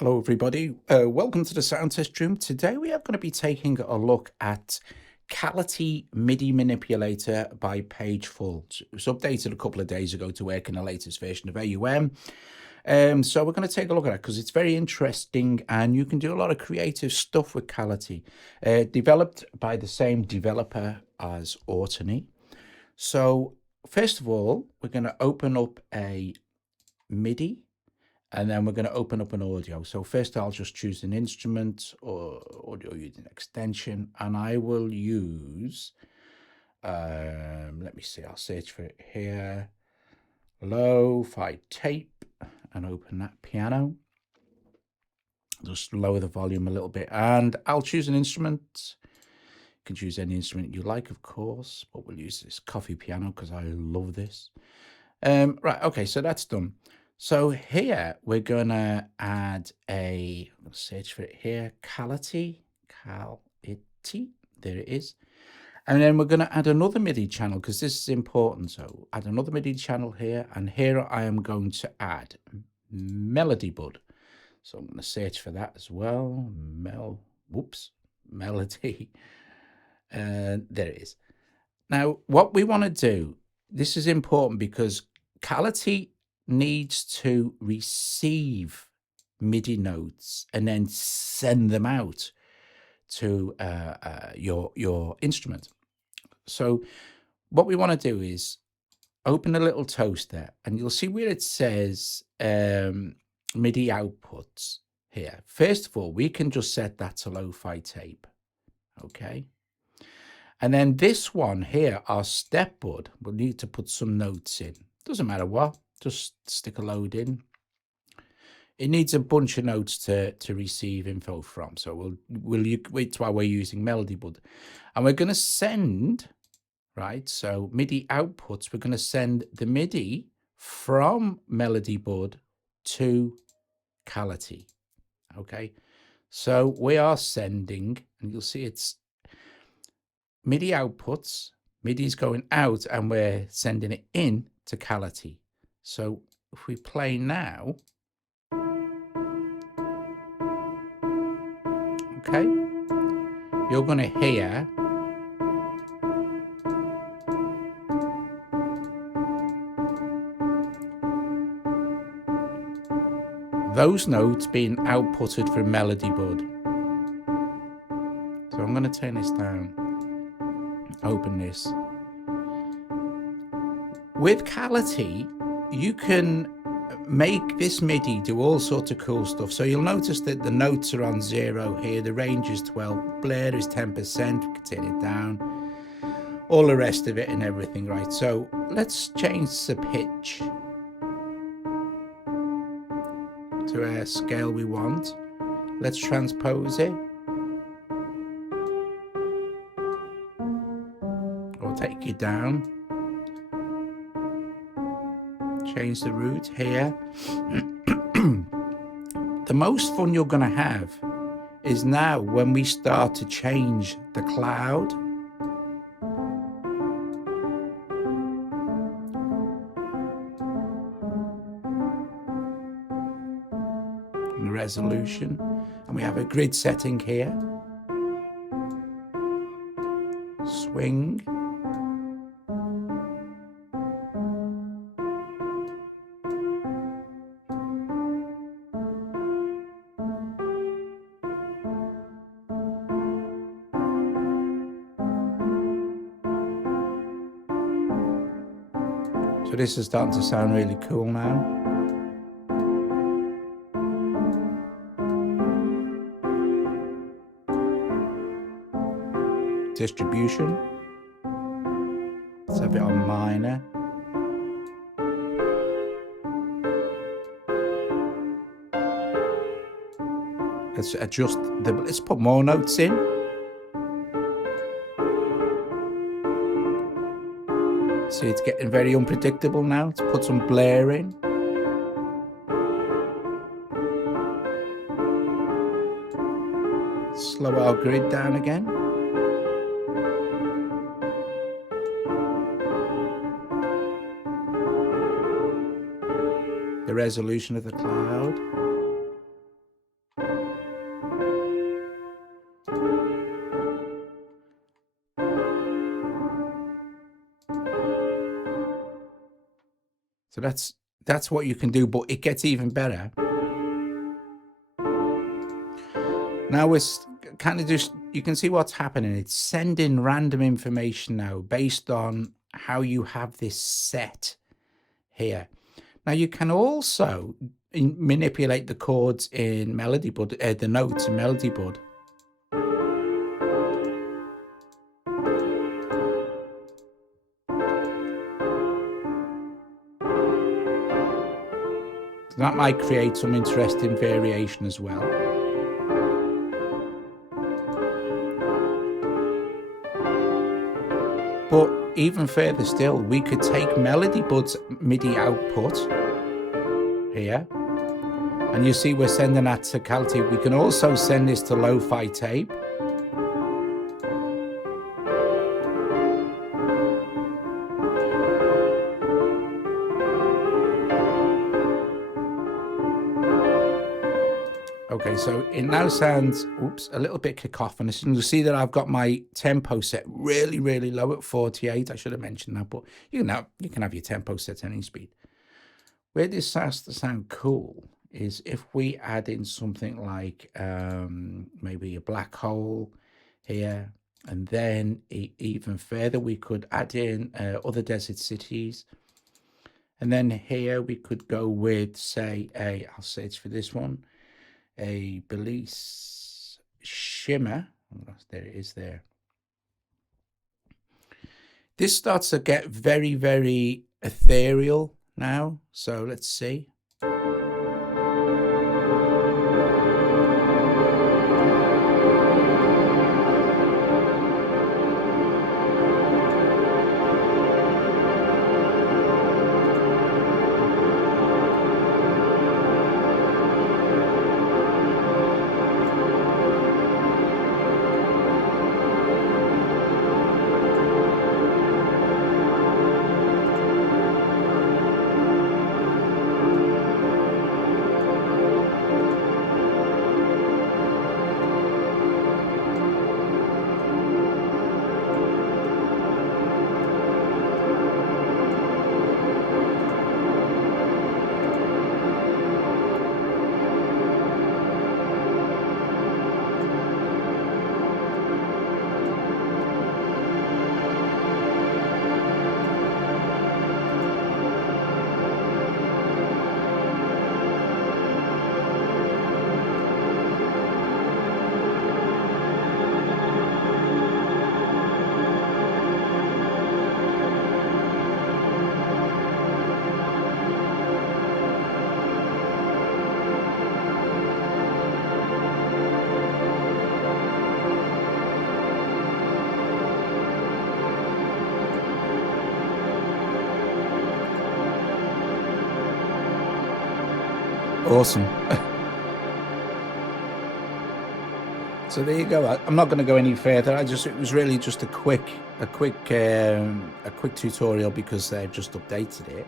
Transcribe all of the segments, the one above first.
Hello everybody, welcome to the sound test room. Today we are going to be taking a look at Cality Midi Manipulator by Pagefall. It was updated a couple of days ago to work in the latest version of AUM. So we're going to take a look at it because it's very interesting and you can do a lot of creative stuff with Cality. Developed by the same developer as Autony. So first of all, we're going to open up a Midi. And then we're going to open up an audio. So first I'll just choose an instrument or audio using extension. And I will use, let me see, I'll search for it here. Lo-fi tape and open that piano. Just lower the volume a little bit. And I'll choose an instrument. You can choose any instrument you like, of course. But we'll use this coffee piano because I love this. Right, okay, so that's done. So here we're gonna add a, I'm gonna search for it here, Cality, there it is. And then we're gonna add another MIDI channel because this is important. So add another MIDI channel here, and here I am going to add Melody Bud. So I'm gonna search for that as well. Melody. There it is. Now, what we want to do, this is important because Cality needs to receive MIDI notes and then send them out to your instrument. So what we want to do is open a little toaster and you'll see where it says MIDI outputs here. First of all, we can just set that to lo-fi tape. Okay. And then this one here, our step bud, we'll need to put some notes in. Doesn't matter what, just stick a load in. It needs a bunch of notes to receive info from. So wait while we're using Melody Bud. And we're going to send, right? So MIDI outputs, we're going to send the MIDI from Melody Bud to Cality. Okay. So we are sending, and you'll see it's MIDI outputs, MIDI is going out and we're sending it in to Cality. So if we play now, okay, you're going to hear those notes being outputted from Melody Bud. So I'm going to turn this down, open this. With Cality, you can make this MIDI do all sorts of cool stuff. So you'll notice that the notes are on 0 here, the range is 12, blur is 10%, we can turn it down, all the rest of it and everything, right? So let's change the pitch to a scale we want. Let's transpose it. Or take it down. Change the root here. The most fun you're going to have is now when we start to change the cloud. And the resolution. And we have a grid setting here. Swing. So this is starting to sound really cool now. Distribution. Let's have it on minor. Let's adjust let's put more notes in. See, it's getting very unpredictable now. Let's put some blur in. Slow our grid down again. The resolution of the cloud. So that's what you can do, but it gets even better. Now we're kind of just, you can see what's happening. It's sending random information now based on how you have this set here. Now you can also manipulate the chords in MelodyBud, the notes in MelodyBud. So that might create some interesting variation as well. But even further still, we could take MelodyBud's MIDI output here, and you see we're sending that to Cality. We can also send this to Lo-Fi Tape. Okay, so it now sounds, a little bit cacophonous. And you'll see that I've got my tempo set really, really low at 48. I should have mentioned that, but you can have your tempo set any speed. Where this starts to sound cool is if we add in something like maybe a black hole here, and then even further we could add in other desert cities. And then here we could go with, say, I'll search for this one, a Belize shimmer. Oh, there it is there. This starts to get very, very ethereal now. So let's see. Awesome. So there you go. I'm not going to go any further. It was really just a quick tutorial because they've just updated it,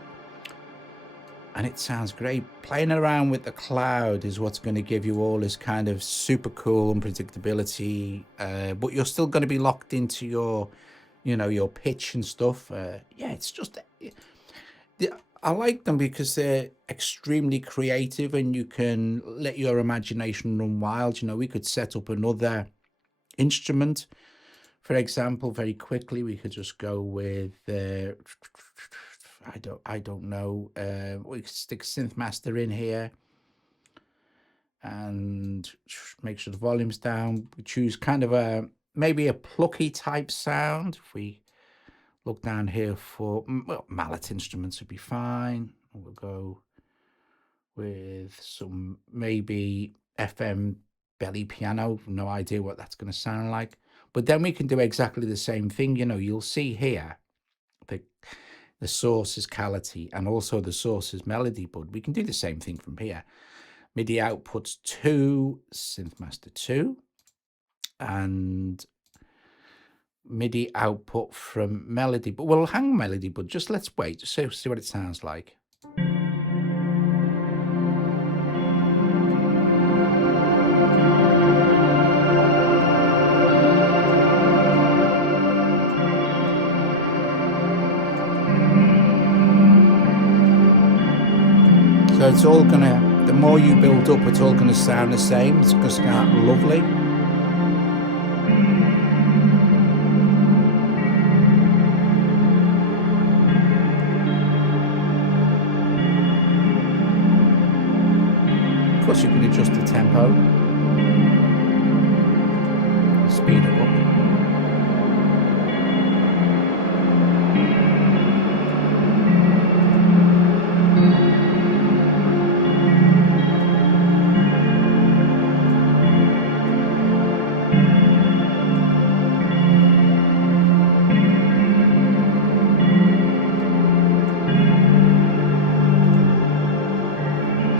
and it sounds great. Playing around with the cloud is what's going to give you all this kind of super cool unpredictability, but you're still going to be locked into your, your pitch and stuff. Yeah, it's just. I like them because they're extremely creative and you can let your imagination run wild. We could set up another instrument, for example, very quickly. We could just go with, I don't know. We could stick Synth Master in here and make sure the volume's down. We choose kind of maybe a plucky type sound. If we look down here for, mallet instruments would be fine. We'll go with some maybe FM belly piano. No idea what that's going to sound like. But then we can do exactly the same thing. You'll see here the source is Cality and also the source is MelodyBud. We can do the same thing from here. MIDI outputs to Synth Master 2 and MIDI output from MelodyBud. We'll hang MelodyBud. Just let's wait to see what it sounds like. So it's all gonna, the more you build up, it's all gonna sound the same. It's gonna sound lovely. Of course, you can adjust the tempo, speed it up.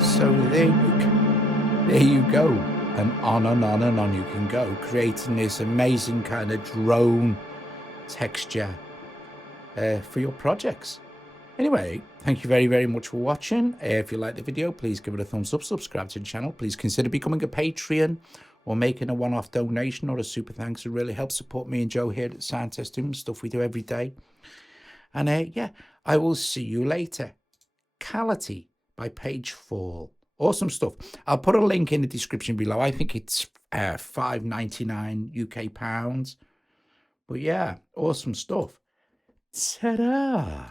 So there you go, and on and on and on you can go, creating this amazing kind of drone texture for your projects. Anyway, thank you very, very much for watching. If you like the video, please give it a thumbs up, subscribe to the channel. Please consider becoming a Patreon or making a one-off donation or a super thanks. It really helps support me and Joe here at Sound Testing, stuff we do every day. And yeah, I will see you later. Cality by Pagefall. Awesome stuff. I'll put a link in the description below. I think it's £5.99 UK pounds. But yeah, awesome stuff. Ta-da!